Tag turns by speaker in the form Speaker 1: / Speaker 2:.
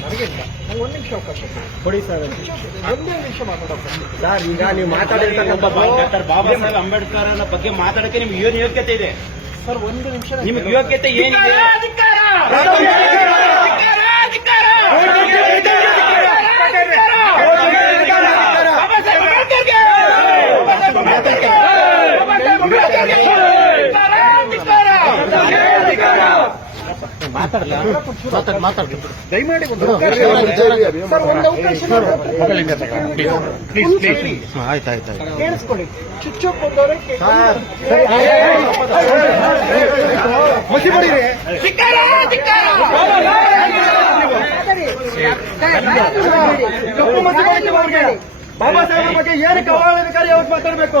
Speaker 1: ನನಗಿಲ್ಲ ನಂಗೆ ಒಂದು ನಿಮಿಷ ಅವಕಾಶ ಕೊಡಿ.
Speaker 2: ಸರ್
Speaker 1: ಒಂದೇ ನಿಮಿಷ. ಮಾತಾಡೋಕೆ
Speaker 2: ಸರ್ ಈಗ ನೀವು ಮಾತಾಡಿರ್ತಕ್ಕಂಥ
Speaker 3: ಡಾಕ್ಟರ್ ಬಾಬಾ ಸಾಹೇಬ್ ಅಂಬೇಡ್ಕರ್ ಬಗ್ಗೆ ಮಾತಾಡಕ್ಕೆ ನಿಮ್ಗೆ ಏನು ಯೋಗ್ಯತೆ ಇದೆ?
Speaker 1: ಸರ್ ಒಂದು ನಿಮಿಷ
Speaker 3: ನಿಮ್ಗೆ ಯೋಗ್ಯತೆ ಏನಿದೆ?
Speaker 1: ದಯಮಾಡಿ ಒಂದು.
Speaker 2: ಬಾಬಾ ಸಾಹೇಬ್ ಬಗ್ಗೆ ಏನಕ್ಕೆ ಅವಹೇಳನಕಾರಿ ಯಾವತ್ತು ಮಾತಾಡಬೇಕು